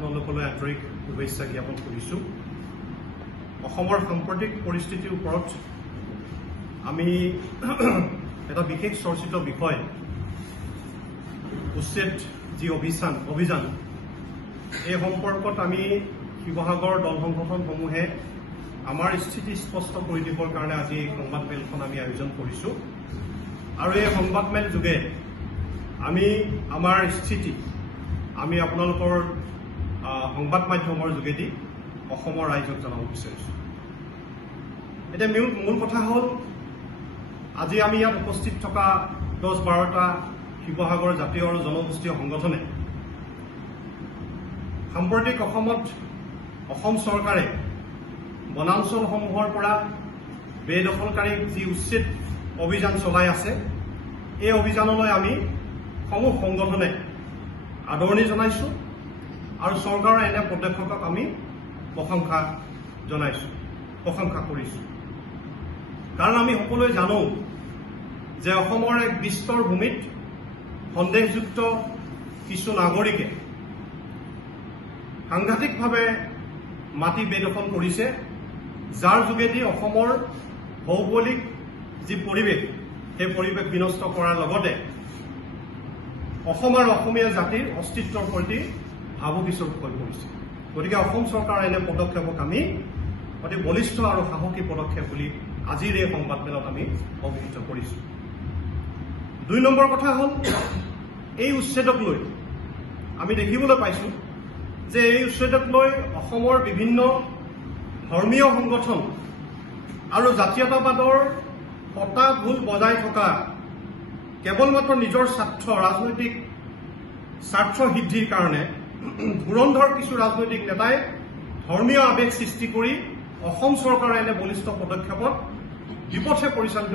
আপোনালোকলৈ আন্তৰিক শুভেচ্ছা জ্ঞাপন কৰিছো। অসমৰ সাম্প্ৰতিক পৰিস্থিতিৰ ওপৰত আমি এটা বিশেষ চৰ্চিত বিষয় উচ্ছেদ যি অভিযান এই সম্পৰ্কত আমি শিৱসাগৰ দল সংগঠনসমূহে আমাৰ স্থিতি স্পষ্ট কৰি দিবৰ কাৰণে আজি এই সংবাদমেলখন আমি আয়োজন কৰিছো আৰু এই সংবাদমেল যোগে আমি আমাৰ স্থিতি আমি আপোনালোকৰ সংবাদ মাধ্যমৰ যোগেদি অসমৰ ৰাইজক জনাব বিচাৰিছো। এতিয়া মূল কথা হ'ল আজি আমি ইয়াত উপস্থিত থকা 10-12টা শিৱসাগৰ জাতীয় আৰু জনগোষ্ঠীয় সংগঠনে সাম্প্ৰতিক অসমত অসম চৰকাৰে বনাঞ্চলসমূহৰ পৰা বেদখলকাৰী যি উচ্ছেদ অভিযান চলাই আছে এই অভিযানলৈ আমি সমূহ সংগঠনে আদৰণি জনাইছো আৰু চৰকাৰৰ এনে পদক্ষেপক আমি প্ৰশংসা কৰিছো। কাৰণ আমি সকলোৱে জানো যে অসমৰ এক বিস্তৰ ভূমিত সন্দেহযুক্ত কিছু নাগৰিকে সাংঘাতিকভাৱে মাটি বেদখল কৰিছে, যাৰ যোগেদি অসমৰ ভৌগোলিক যি পৰিৱেশ সেই পৰিৱেশ বিনষ্ট কৰাৰ লগতে অসম আৰু অসমীয়া জাতিৰ অস্তিত্বৰ প্ৰতি ভাবুকিস্বৰূপ হৈ পৰিছে। গতিকে অসম চৰকাৰৰ এনে পদক্ষেপক আমি অতি বলিষ্ঠ আৰু সাহসী পদক্ষেপ বুলি আজিৰ এই সংবাদমেলত আমি অভিহিত কৰিছো। 2 নম্বৰ কথা হ'ল এই উচ্ছেদক লৈ আমি দেখিবলৈ পাইছো যে এই উচ্ছেদক লৈ অসমৰ বিভিন্ন ধৰ্মীয় সংগঠন আৰু জাতীয়তাবাদৰ পতা ভুল বজাই থকা কেৱল মাত্ৰ নিজৰ ৰাজনৈতিক স্বাৰ্থ সিদ্ধিৰ কাৰণে ধুৰন্ধৰ কিছু ৰাজনৈতিক নেতাই ধৰ্মীয় আৱেগ সৃষ্টি কৰি অসম চৰকাৰৰ এনে বলিষ্ঠ পদক্ষেপত বিপথে পৰিচালিত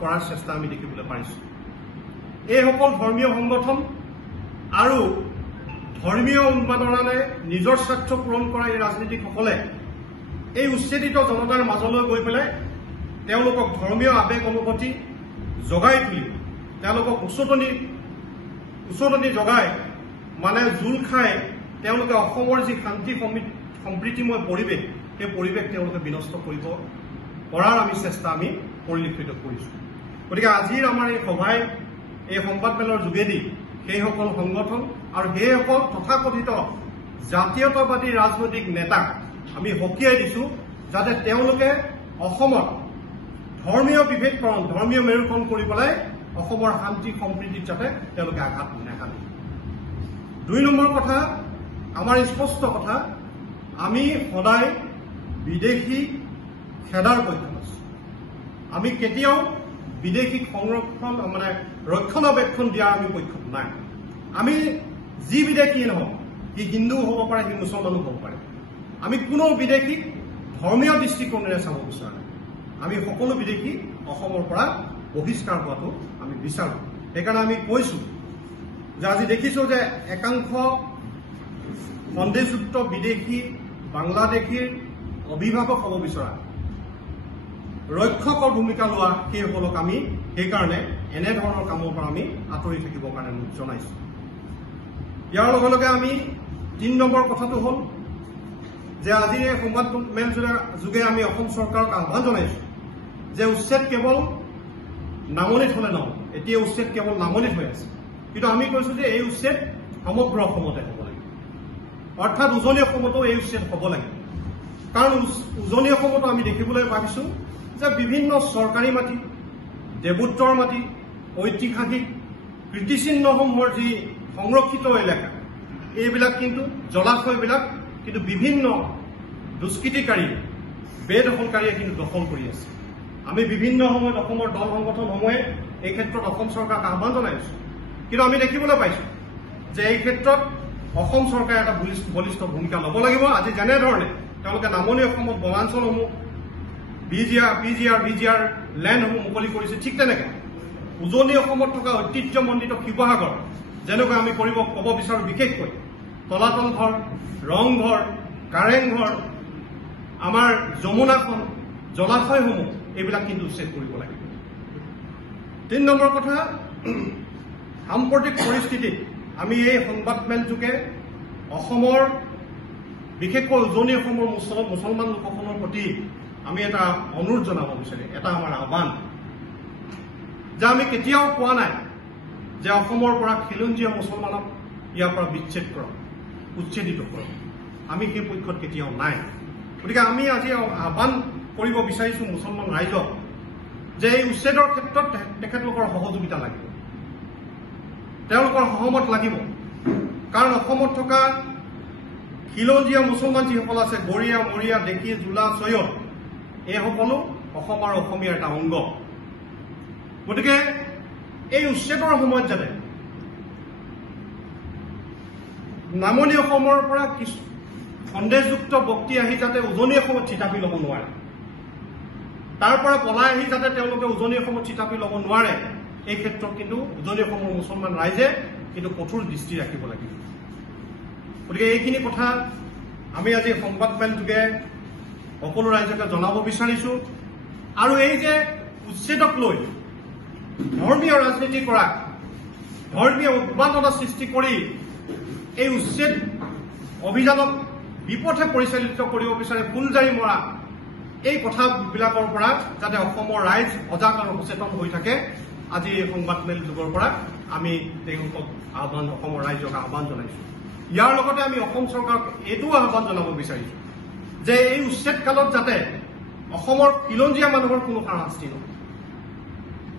কৰাৰ চেষ্টা আমি দেখিবলৈ পাইছো। এইসকল ধৰ্মীয় সংগঠন আৰু ধৰ্মীয় উন্মাদনাৰে নিজৰ স্বাৰ্থ পূৰণ কৰা এই ৰাজনীতিকসকলে এই উচ্ছেদিত জনতাৰ মাজলৈ গৈ পেলাই তেওঁলোকক ধৰ্মীয় আৱেগ অনুভূতি জগাই তুলি তেওঁলোকক উচতনি জগাই মানে জোল খাই তেওঁলোকে অসমৰ যি শান্তি সম্প্ৰীতিময় পৰিৱেশ সেই পৰিৱেশ তেওঁলোকে বিনষ্ট কৰিব কৰাৰ আমি চেষ্টা আমি পৰিলক্ষিত কৰিছো। গতিকে আজিৰ আমাৰ এই সভাই এই সংবাদমেলৰ যোগেদি সেইসকল সংগঠন আৰু সেইসকল তথাকথিত জাতীয়তাবাদী ৰাজনৈতিক নেতাক আমি সকীয়াই দিছো যাতে তেওঁলোকে অসমত ধৰ্মীয় বিভেদকৰণ ধৰ্মীয় মেৰুকৰণ কৰি পেলাই অসমৰ শান্তি সম্প্ৰীতিত যাতে তেওঁলোকে আঘাত নাহানে। 2 নম্বৰ কথা আমাৰ স্পষ্ট কথা, আমি সদায় বিদেশী খেদাৰ পক্ষত আছো। আমি কেতিয়াও বিদেশী সংৰক্ষণ ৰক্ষণাবেক্ষণ দিয়াৰ আমি পক্ষত নাই। আমি যি বিদেশী নহওক, সি হিন্দু হ'ব পাৰে, সি মুছলমানো হ'ব পাৰে, আমি কোনো বিদেশীক ধৰ্মীয় দৃষ্টিকোণেৰে চাব বিচৰা নাই। আমি সকলো বিদেশী অসমৰ পৰা বহিষ্কাৰ হোৱাটো আমি বিচাৰো। সেইকাৰণে আমি কৈছো যে আজি দেখিছো যে একাংশ সন্দেহযুক্ত বিদেশী বাংলাদেশীৰ অভিভাৱক হ'ব বিচৰা ৰক্ষকৰ ভূমিকা লোৱা সেইসকলক আমি সেইকাৰণে এনেধৰণৰ কামৰ পৰা আমি আঁতৰি থাকিবৰ কাৰণে জনাইছো। ইয়াৰ লগে লগে আমি 3 নম্বৰ কথাটো হ'ল যে আজি এই সংবাদমেল যোগে আমি অসম চৰকাৰক আহ্বান জনাইছো যে উচ্ছেদ কেৱল নামনিত হলে নহয়। এতিয়া উচ্ছেদ কেৱল নামনিত হৈ আছে, কিন্তু আমি কৈছো যে এই উচ্ছেদ সমগ্ৰ অসমতে হ'ব লাগিব, অৰ্থাৎ উজনি অসমতো এই উচ্ছেদ হ'ব লাগিব। কাৰণ উজনি অসমতো আমি দেখিবলৈ পাইছো যে বিভিন্ন চৰকাৰী মাটি, দেৱোত্তৰ মাটি, ঐতিহাসিক কীৰ্তিচিহ্নসমূহৰ যি সংৰক্ষিত এলেকা এইবিলাক কিন্তু জলাশয়বিলাক কিন্তু বিভিন্ন দুষ্কৃতিকাৰী বেদখলকাৰীয়ে কিন্তু দখল কৰি আছে। আমি বিভিন্ন সময়ত অসমৰ দল সংগঠনসমূহে এই ক্ষেত্ৰত অসম চৰকাৰক আহ্বান জনাইছো, কিন্তু আমি দেখিবলৈ পাইছো যে এই ক্ষেত্ৰত অসম চৰকাৰে এটা বলিষ্ঠ ভূমিকা ল'ব লাগিব। আজি যেনেধৰণে তেওঁলোকে নামনি অসমত বনাঞ্চলসমূহ বিজিআৰ লেণ্ডসমূহ মুকলি কৰিছে, ঠিক তেনেকৈ উজনি অসমত থকা ঐতিহ্যমণ্ডিত শিৱসাগৰ যেনেকৈ আমি ক'ব বিচাৰো, বিশেষকৈ তলাতল ঘৰ, ৰংঘৰ, কাৰেংঘৰ, আমাৰ যমুনাখন, জলাশয়সমূহ এইবিলাক কিন্তু উচ্ছেদ কৰিব লাগিব। 3 নম্বৰ কথা, সাম্প্ৰতিক পৰিস্থিতিত আমি এই সংবাদমেল যোগে অসমৰ বিশেষকৈ উজনি অসমৰ মুছলমান লোকসকলৰ প্ৰতি আমি এটা অনুৰোধ জনাব বিচাৰিম, এটা আমাৰ আহ্বান যে আমি কেতিয়াও কোৱা নাই যে অসমৰ পৰা খিলঞ্জীয়া মুছলমানক ইয়াৰ পৰা বিচ্ছেদ কৰক, উচ্ছেদিত কৰক। আমি সেই পক্ষত কেতিয়াও নাই। গতিকে আমি আজি আহ্বান কৰিব বিচাৰিছোঁ মুছলমান ৰাইজক যে এই উচ্ছেদৰ ক্ষেত্ৰত তেখেতলোকৰ সহযোগিতা লাগিব, তেওঁলোকৰ সহমত লাগিব। কাৰণ অসমত থকা খিলঞ্জীয়া মুছলমান যিসকল আছে, গৰীয়া, মৰীয়া, ডেকি, জোলা, চৈয়দ, এই সকলো অসম আৰু অসমীয়াৰ এটা অংগ। গতিকে এই উচ্ছেদৰ সময়ত যাতে নামনি অসমৰ পৰা কিছু সন্দেহযুক্ত ব্যক্তি আহি যাতে উজনি অসমত থিতাপি ল'ব নোৱাৰে, তাৰ পৰা পলাই আহি যাতে তেওঁলোকে উজনি অসমত থিতাপি ল'ব নোৱাৰে, এই ক্ষেত্ৰত কিন্তু উজনি অসমৰ মুছলমান ৰাইজে কিন্তু কঠোৰ দৃষ্টি ৰাখিব লাগিব। গতিকে এইখিনি কথা আমি আজি সংবাদমেল যোগে সকলো ৰাইজকে জনাব বিচাৰিছোঁ। আৰু এই যে উচ্ছেদক লৈ ধৰ্মীয় ৰাজনীতি কৰা, ধৰ্মীয় উদ্বাদনা সৃষ্টি কৰি এই উচ্ছেদ অভিযানক বিপথে পৰিচালিত কৰিব বিচাৰে, ফুলজাৰি মৰা, এই কথাবিলাকৰ পৰা যাতে অসমৰ ৰাইজ সজাগ আৰু সচেতন হৈ থাকে, আজি এই সংবাদমেল যুগৰ পৰা আমি তেওঁলোকক অসমৰ ৰাইজক আহ্বান জনাইছোঁ। ইয়াৰ লগতে আমি অসম চৰকাৰক এইটোও আহ্বান জনাব বিচাৰিছোঁ যে এই উচ্ছেদ কালত যাতে অসমৰ খিলঞ্জীয়া মানুহৰ কোনো হাৰাশাস্তি নহয়।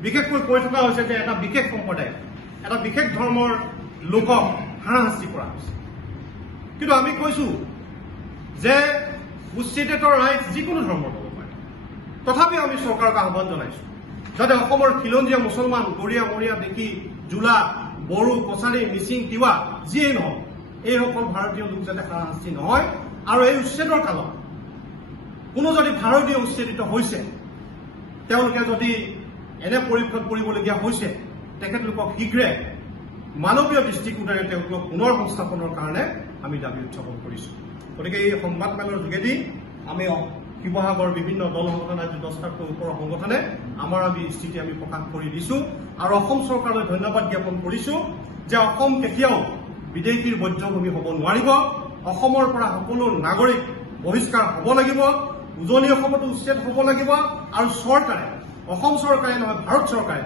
বিশেষকৈ কৈ থকা হৈছে যে এটা বিশেষ সম্প্ৰদায়, এটা বিশেষ ধৰ্মৰ লোকক হাৰাশাস্তি কৰা হৈছে। কিন্তু আমি কৈছোঁ যে উচ্ছেদিত ৰাইজ যিকোনো ধৰ্মৰ হ'ব পাৰে, তথাপিও আমি চৰকাৰক আহ্বান জনাইছোঁ যাতে অসমৰ খিলঞ্জীয়া মুছলমান, গৰীয়া, মৰীয়া, ডেকি, জোলা, বড়ো, কছাৰী, মিচিং, তিৱা যিয়েই নহওক, এইসকল ভাৰতীয় লোক যাতে হাৰাশাস্তি নহয়। আৰু এই উচ্ছেদৰ কালত কোনো যদি ভাৰতীয় উচ্ছেদিত হৈছে, তেওঁলোকে যদি এনে পৰীক্ষণ কৰিবলগীয়া হৈছে, তেখেতলোকক শীঘ্ৰে মানৱীয় দৃষ্টিকোণেৰে তেওঁলোকক পুনৰ সংস্থাপনৰ কাৰণে আমি দাবী উত্থাপন কৰিছোঁ। গতিকে এই সংবাদমেলৰ যোগেদি আমি শিৱসাগৰ বিভিন্ন দল সংগঠন, আজি 10টাতকৈ ওপৰৰ সংগঠনে আমাৰ স্থিতি আমি প্ৰকাশ কৰি দিছোঁ। আৰু অসম চৰকাৰলৈ ধন্যবাদ জ্ঞাপন কৰিছোঁ যে অসম কেতিয়াও বিদেশীৰ বধ্যভূমি হ'ব নোৱাৰিব। অসমৰ পৰা সকলো নাগৰিক বহিষ্কাৰ হ'ব লাগিব, উজনি অসমতো উচ্ছেদ হ'ব লাগিব। আৰু চৰকাৰে, অসম চৰকাৰে নহয়, ভাৰত চৰকাৰে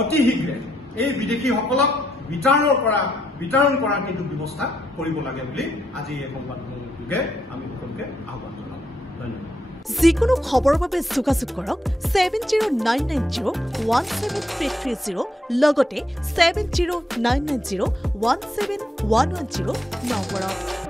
অতি শীঘ্ৰে এই বিদেশীসকলক বিতৰণ কৰাৰ কিন্তু ব্যৱস্থা কৰিব লাগে বুলি আজি এই সংবাদমেলৰ যোগে আমি সকলোকে আহ্বান জনাওঁ। ধন্যবাদ। যিকোনো খবৰৰ বাবে যোগাযোগ কৰক 7099017330 লগতে 7099017110 নম্বৰত।